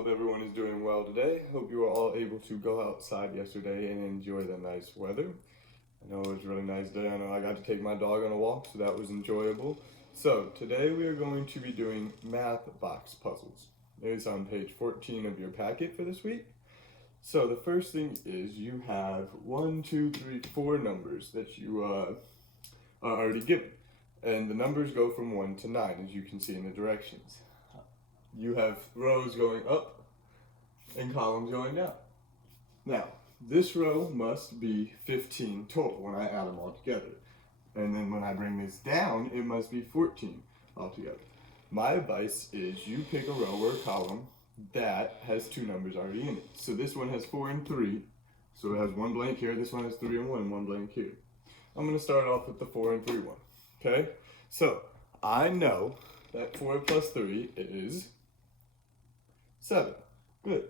hope everyone is doing well today. Hope you were all able to go outside yesterday and enjoy the nice weather. I know it was a really nice day. I know I got to take my dog on a walk, so that was enjoyable. So today we are going to be doing math box puzzles. It's on page 14 of your packet for this week. So the first thing is you have 1, 2, 3, 4 numbers that you are already given. And the numbers go from 1 to 9, as you can see in the directions. You have rows going up and columns going down. Now, this row must be 15 total when I add them all together. And then when I bring this down, it must be 14 altogether. My advice is you pick a row or a column that has 2 numbers already in it. So this one has 4 and 3. So it has 1 blank here. This one has 3 and 1 blank here. I'm going to start off with the 4 and 3 one. Okay? So I know that 4 plus 3 is 7. Good.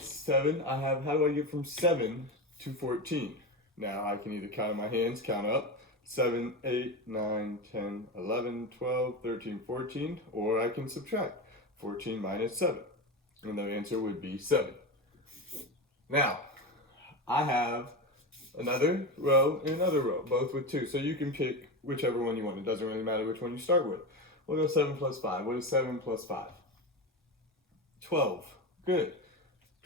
7, how do I get from 7 to 14? Now I can either count in my hands, count up, 7, 8, 9, 10, 11, 12, 13, 14, or I can subtract 14 minus 7. And the answer would be 7. Now, I have another row and another row, both with 2. So you can pick whichever one you want. It doesn't really matter which one you start with. We'll go 7 plus 5. What is 7 plus 5? 12. Good.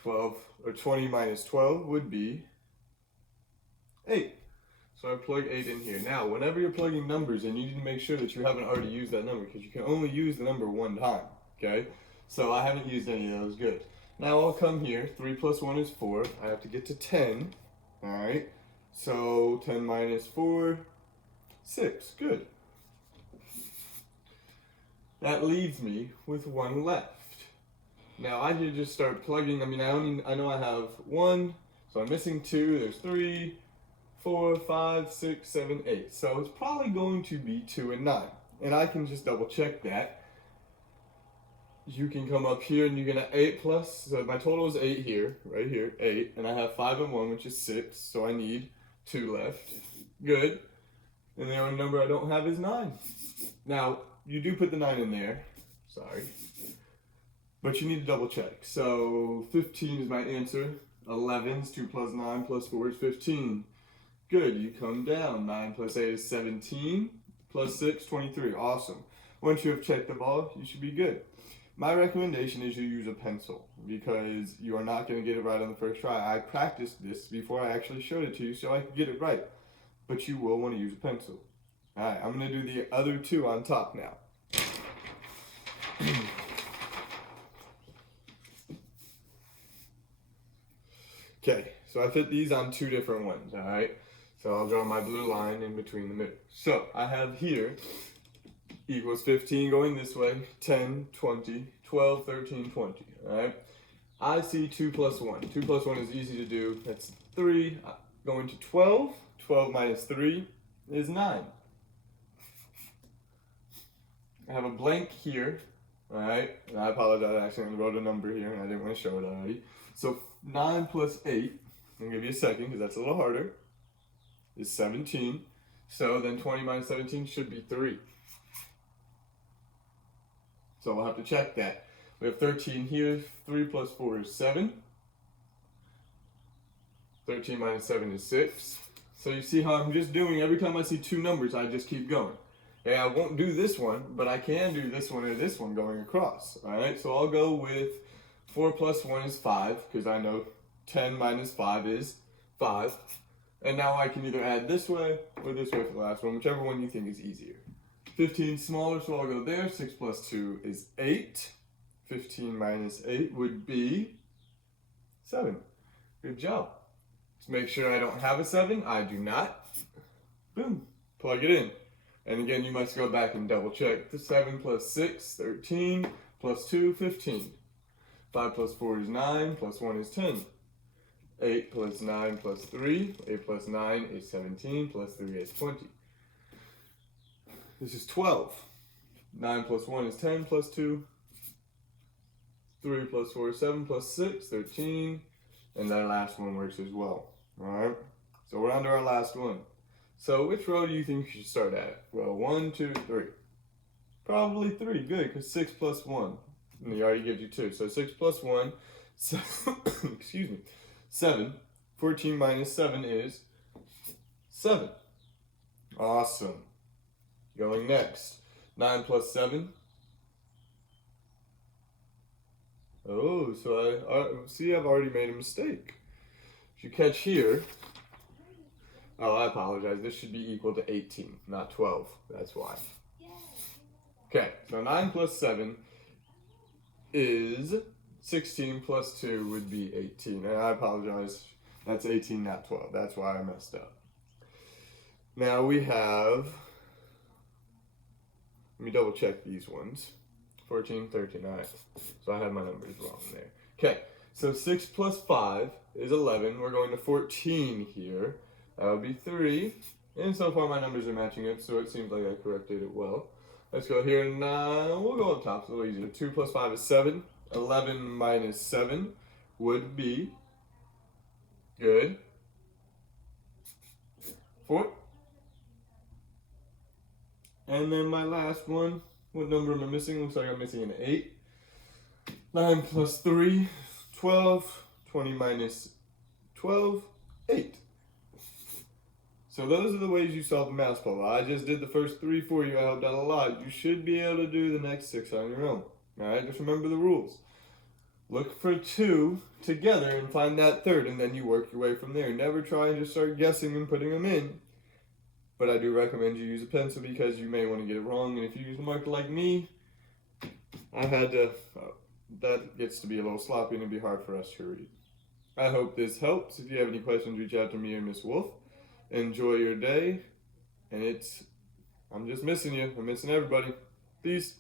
12 or 20 minus 12 would be 8. So I plug 8 in here. Now, whenever you're plugging numbers in, you need to make sure that you haven't already used that number because you can only use the number 1 time. Okay? So I haven't used any of those. Good. Now I'll come here. 3 plus 1 is 4. I have to get to 10. Alright. So 10 minus 4, 6. Good. That leaves me with 1 left. Now I can just start plugging. I know I have 1, so I'm missing 2. There's 3, 4, 5, 6, 7, 8. So it's probably going to be 2 and 9. And I can just double check that. You can come up here and you're gonna 8 plus, so my total is 8 here, right here, 8. And I have 5 and 1, which is 6, so I need 2 left. Good. And the only number I don't have is 9. Now, you do put the 9 in there. Sorry. But you need to double check. So 15 is my answer. 11 is 2 plus 9 plus 4 is 15. Good, you come down. 9 plus 8 is 17. Plus 6, 23. Awesome. Once you have checked them all, you should be good. My recommendation is you use a pencil because you are not going to get it right on the first try. I practiced this before I actually showed it to you so I could get it right. But you will want to use a pencil. Alright, I'm going to do the other 2 on top now. Okay, so I fit these on 2 different ones, alright? So I'll draw my blue line in between the middle. So I have here equals 15 going this way, 10, 20, 12, 13, 20, alright? I see 2 plus 1. 2 plus 1 is easy to do. That's 3 going to 12. 12 minus 3 is 9. I have a blank here, alright? And I apologize, I accidentally wrote a number here and I didn't want to show it already. So 9 plus 8, I'll give you a second because that's a little harder, is 17. So then 20 minus 17 should be 3. So we'll have to check that. We have 13 here. 3 plus 4 is 7. 13 minus 7 is 6. So you see how I'm just doing, every time I see 2 numbers, I just keep going. Okay, I won't do this one, but I can do this one or this one going across. Alright, so I'll go with 4 plus 1 is 5, because I know 10 minus 5 is 5. And now I can either add this way or this way for the last one, whichever one you think is easier. 15 is smaller, so I'll go there. 6 plus 2 is 8. 15 minus 8 would be 7. Good job. Let's make sure I don't have a 7. I do not. Boom. Plug it in. And again, you must go back and double check. The 7 plus 6, 13. Plus 2, 15. 5 plus 4 is 9, plus 1 is 10. 8 plus 9 plus 3, 8 plus 9 is 17, plus 3 is 20. This is 12. 9 plus 1 is 10, plus 2. 3 plus 4 is 7, plus 6, 13. And that last one works as well. Alright? So we're on to our last one. So which row do you think you should start at? Well, 1, 2, 3. Probably 3, good, because 6 plus 1 And he already gives you 2. So 6 plus 1, excuse me, 7. 14 minus 7 is 7. Awesome. Going next. 9 plus 7. Oh, so I see I've already made a mistake. If you catch here, oh, I apologize. This should be equal to 18, not 12. That's why. Okay, so 9 plus 7 is 16 plus 2 would be 18. And I apologize. That's 18, not 12. That's why I messed up. Now we have, let me double check these ones. 14, 13, all right. So I had my numbers wrong there. Okay, so 6 plus 5 is 11. We're going to 14 here. That would be 3. And so far my numbers are matching up, so it seems like I corrected it well. Let's go here and we'll go up top, it's a little easier. 2 plus 5 is 7. 11 minus 7 would be, good, 4. And then my last one, what number am I missing? Looks like I'm missing an 8. 9 plus 3, 12. 20 minus 12, 8. So those are the ways you solve the math puzzle. I just did the first 3 for you. I helped out a lot. You should be able to do the next 6 on your own. Alright, just remember the rules. Look for 2 together and find that third, and then you work your way from there. Never try and just start guessing and putting them in. But I do recommend you use a pencil because you may want to get it wrong. And if you use a marker like me, I had to, that gets to be a little sloppy and it'd be hard for us to read. I hope this helps. If you have any questions, reach out to me or Miss Wolf. Enjoy your day. And I'm just missing you. I'm missing everybody. Peace.